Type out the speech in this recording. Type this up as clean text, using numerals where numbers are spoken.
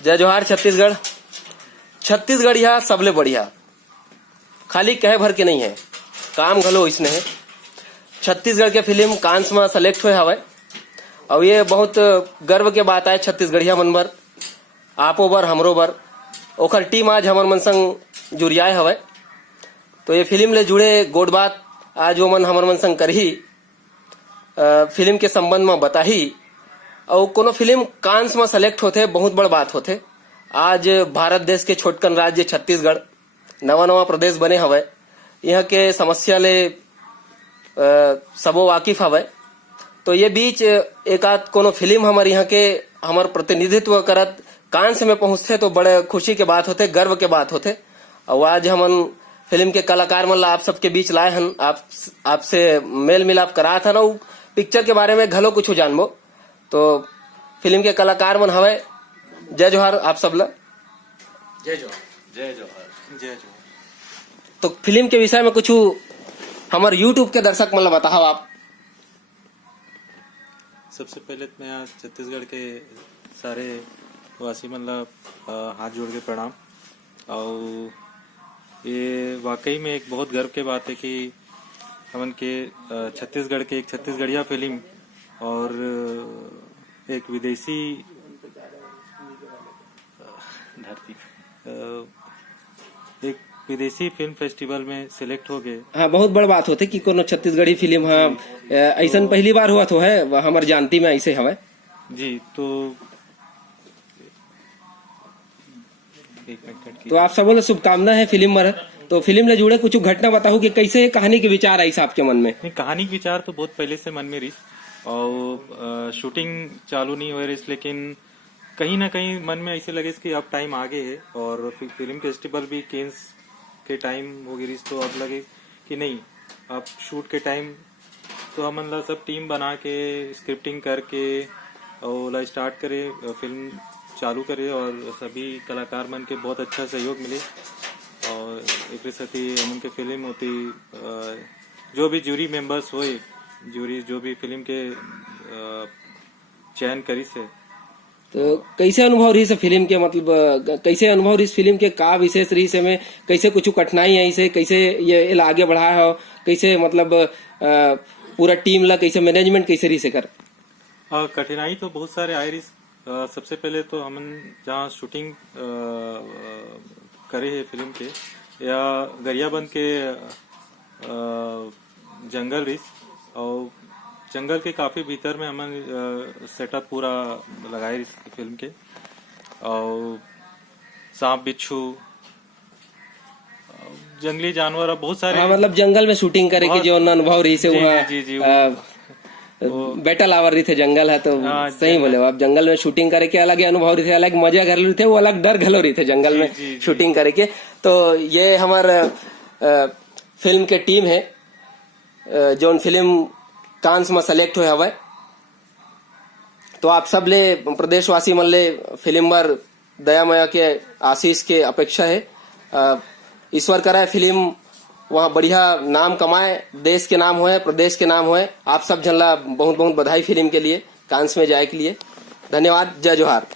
जय जोहार छत्तीसगढ़। छत्तीसगढ़ यहाँ सबले बढ़िया, खाली कहे भर के नहीं है, काम घलो इसने है। छत्तीसगढ़ के फिल्म कांस में सेलेक्ट हुए हवे और ये बहुत गर्व के बात है छत्तीसगढ़िया मन बर, आपो बर, हमरो बर। ओखर टीम आज हमर मन संग जुरियाए हवे, तो ये फिल्म ले जुड़े गोट बात आज वो मन हमर मन संग करही, फिल्म के संबंध में बताही। और कोनो फिल्म कांस में सेलेक्ट होते बहुत बड़ बात होते। आज भारत देश के छोटकन राज्य छत्तीसगढ़ नवा नवा प्रदेश बने हवे, यहाँ के समस्या ले सबो वाकिफ हवे। तो ये बीच एक आध कोनो फिल्म हमारे यहाँ के हमार प्रतिनिधित्व करत कांस में पहुंचते तो बड़े खुशी के बात होते, गर्व के बात होते। और आज हमन फिल्म के कलाकार मन ला आप सबके बीच लाए हन, आपसे मेल मिलाप करा था ना, पिक्चर के बारे में घलो कुछ जानबो। तो फिल्म के कलाकार मन हवे, जय जोहार आप सब ला। जय जोहार, जय जोहार, जय जोहार। तो फिल्म के विषय में कुछ हमारे यूट्यूब के दर्शक मन ला बताओ आप। सबसे पहले तो मैं आज छत्तीसगढ़ के सारे वासी मन ला हाथ जोड़ के प्रणाम। और ये वाकई में एक बहुत गर्व के बात है कि हमन के छत्तीसगढ़ के एक छत्तीसगढ़िया फिल्म और एक विदेशी धरती एक विदेशी फिल्म फेस्टिवल में सिलेक्ट हो गए। हाँ, बहुत बड़ बात होते कि कोनो छत्तीसगढ़ी फिल्म ऐसा पहली बार हुआ तो है हमारे जानती में ऐसे हवे जी। तो आप सबों ला शुभकामना है फिल्म में। तो फिल्म ले जुड़े कुछ घटना बताओ कि कैसे कहानी के विचार आई आपके मन में। नहीं, कहानी के विचार तो बहुत पहले से मन में रही और शूटिंग चालू नहीं हो रही, लेकिन कहीं ना कहीं मन में ऐसे लगे कि अब टाइम आगे है और फिल्म फेस्टिवल भी केन्स के टाइम हो गई, तो अब लगे कि नहीं, अब शूट के टाइम तो हम ला सब टीम बना के स्क्रिप्टिंग करके और स्टार्ट करे, फिल्म चालू करे और सभी कलाकार मन के बहुत अच्छा सहयोग मिले। और एक साथी उनके फिल्म होती जो भी जूरी मेंबर्स हुए, जूरी जो भी फिल्म के चयन करी से। तो कैसे अनुभव रही से फिल्म के, मतलब कैसे अनुभव रही फिल्म के, का विशेष रही से में कैसे कुछ कठिनाई है इसे कैसे ये आगे बढ़ा हो, कैसे मतलब पूरा टीम ला कैसे मैनेजमेंट कैसे रही से कर। कठिनाई तो बहुत सारे आए रही। सबसे पहले तो हम जहाँ शूटिंग करे है फिल्म के या गरियाबंद के जंगल रिस, और जंगल के काफी भीतर में हमन सेटअप पूरा लगाए फिल्म के। और सांप बिच्छू जंगली जानवर बहुत सारे। हाँ, मतलब जंगल में शूटिंग करे के जो अनुभव रही से वहाँ जी, जी, बेटल आवर रही थे जंगल है तो सही बोले आप। जंगल में शूटिंग करे के अलग अनुभव रही थे, अलग मजा घर रही थे, वो अलग डर घलो रही थे जंगल में शूटिंग करे के। तो ये हमारे फिल्म के टीम है जो फिल्म कांस में सेलेक्ट हुए हवे। तो आप सब ले प्रदेशवासी मन ले फिल्म पर दया माया के आशीष के अपेक्षा है। ईश्वर कराए फिल्म वहाँ बढ़िया नाम कमाए, देश के नाम होए, प्रदेश के नाम होए। आप सब जन ला बहुत बहुत बधाई फिल्म के लिए, कांस में जाए के लिए। धन्यवाद, जय जोहार।